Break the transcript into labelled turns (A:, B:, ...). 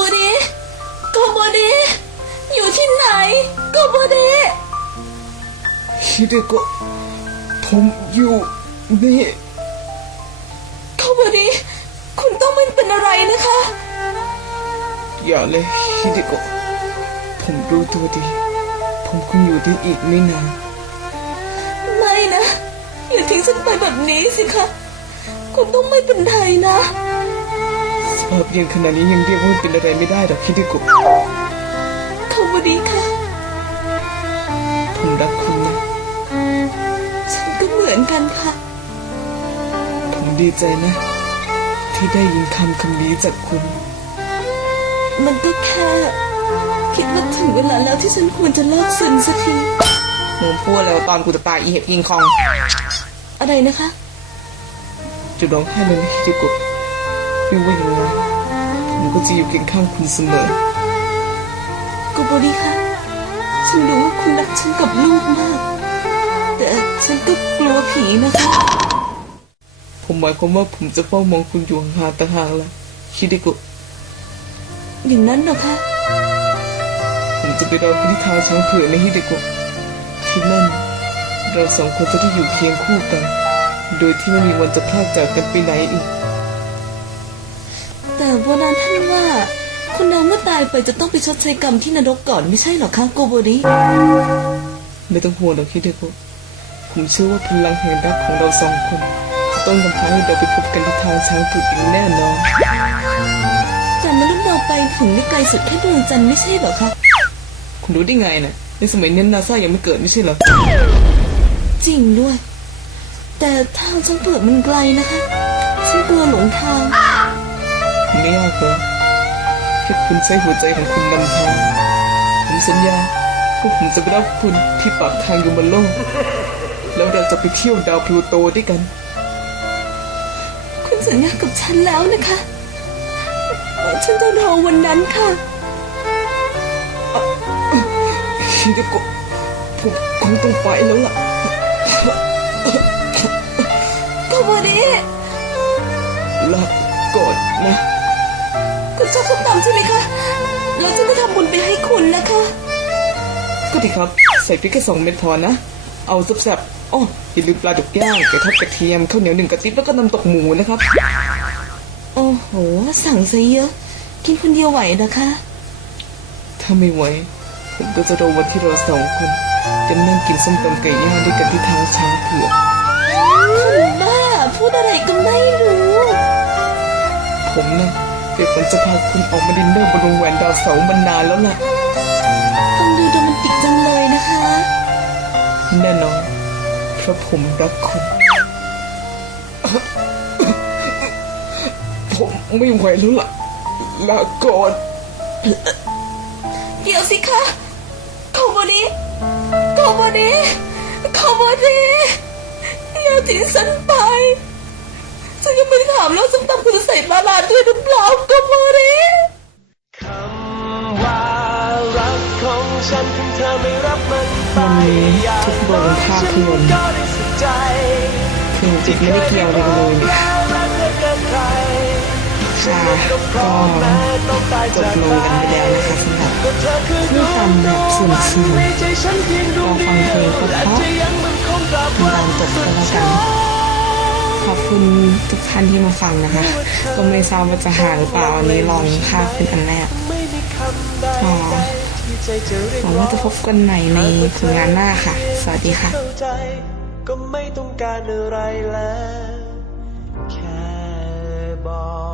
A: บุรีโกโบริอยู่ที่ไหนโกโบริ
B: ฮิเดโกะผมอยู่นี่
A: โกโบริคุณต้องไม่เป็นอะไรนะคะ
B: อย่าเลยฮิเดโกะผมรู้ตัวดีผมคงอยู่ได้อีกไม่นาน
A: ไม่นะอย่าทิ้งฉันไปแบบนี้สิคะคุณต้องไม่เป็นไรนะ
B: สภาพเย็นขนาดนี้ยังเรียกว่าเป็นอะไรไม่ได้หรอกฮิเดโกะ
A: โกโบริค่ะ
B: ผมรักคุณนะ
A: ฉันก็เหมือนกันค่ะ
B: ผมดีใจนะ ที่ได้ยินคำนี้จากคุณ
A: มันก็แค่คิดว่าถึงเวลาแล้วที่ฉันควรจะเลิกซึมสักที
B: มึงพูดแล้วตอนกูจะตายอีเห็บยิงคอง
A: อะไรนะคะ
B: จะร้องไห้เลยนะฮิเดโกะไม่ว่าอย่างไรผมก็จะอยู่เคียงข้างคุณเสมอ
A: โกโบริคะฉันรู้ว่าคุณรักฉันกับลูกมาก แต่ฉันก็กลัวผีนะคะ
B: ผมหมายความว่าผมจะเฝ้ามองคุณอยู่ห่างๆต่างหากล่ะฮิเดโกะ
A: อย่างนั้นเหรอคะ
B: ผมจะไปรอคุณที่ทางช้างเผือกในฮิเดโกะที่นั่นเราสองคนจะได้อยู่เคียงคู่กัน โดยที่ไม่มีวันจะพลากจากกันไปไหนอีก
A: แต่โบราณท่านว่าคนเราเมื่อตายไปจะต้องไปชดใช้กรรมที่นรกก่อนไม่ใช่เหรอคะโกโบริ
B: ไม่ต้องห่วงหรอกฮิเดโกะผมเชื่อว่าพลังแห่งรักของเราสองคนจะต้องนำพาให้เราไปพบกันที่ทางช้างเผือกอย่างแน่นอน
A: แต่มนุษย์เราไปถึงได้ไกลสุดแค่ดวงจันทร์ไม่ใช่เหรอคะ
B: คุณรู้ได้ไงนะในสมัยนี้นาซายังไม่เกิดไม่ใช่เหรอ
A: จริงด้วย แต่ทางช้างเผือกมันไกลนะคะฉันกลัวหลงทาง
B: ไม่ยากหรอกแค่คุณใช้หัวใจของคุณนำทางผมสัญญาว่าผมจะไปรับคุณที่ปากทางยูมาโลกแล้วเราจะไปเที่ยวดาวพลูโตด้วยกัน
A: คุณสัญญากับฉันแล้วนะคะฉันจะรอวันนั้นค่ะ
B: ฮิเดโกะผมคงต้องไปแล้วล่ะ
A: โกโบริ
B: ลาก่อนนะ
A: คุณชอบส้มตำใช่ไหมคะแล้วฉันจะทำบุญไปให้คุณนะคะ
B: ก็ดีครับใส่พริกแค่2 เม็ดพอนะ เอาแซ่บๆอ้ออย่าลืมปลาดุกย่างไก่ทอดกระเทียมข้าวเหนียว1 กระติบแล้วก็น้ำตกหมูนะครับ
A: โอ้โหสั่งซะเยอะ กินคนเดียวไหวนะคะ
B: ถ้าไม่ไหวผมก็จะรอวันที่เราสองคนจะนั่งกินส้มตำไก่ย่างด้วยกันที่ทางช้างเผือก
A: คุณบ้าพูดอะไรก็ไม่รู้
B: ผมนะเดี๋ยวผมจะพาคุณออกมาดินเนอร์บนวงแหวนดาวเสาร์มานานแล้วล่ะ
A: ฟังดูโรแมนติกจังเลยนะคะ
B: แน่นอนเพราะผมรักคุณ ผมไม่ไหวแล้วล่ะลาก่อน
A: เดี๋ยวสิคะโกโบริโกโบริโกโบริอย่าทิ้งฉันไปฉันยังไม่ได้ถามแล้วส้มตำคุณจะใส่ปลาร้าด้วยหรือเปล่าโกโบริ
C: คำว่ารักของฉันถึงเธอไม่รับมันไป
B: วันนี้ทุกโรงภาพยนตร์
C: ก็ได้สุดใจ
B: คือจิตไม่ได้เกี่ยวอะไรกันเลยเนี่ย
C: รักเธอเกินใคร
B: ค่ะก็จบลงกันไปแล้วนะคะสำหรับผู้ทำแบบส่วนสูงเราฟังเพลงเพราะๆตามจบก็แล้วกัน ขอบคุณทุกท่านที่มาฟังนะคะ ก็ไม่ทราบว่าจะหาหรือเปล่าวันนี้ลองภาพเป็นอันแรกก็หวังว่าจะพบกันใหม่ในผลงานหน้าค่ะ สวัสดีค่ะ
C: เข้าใจก็ไม่ต้องการอะไรแล้วแค่บอก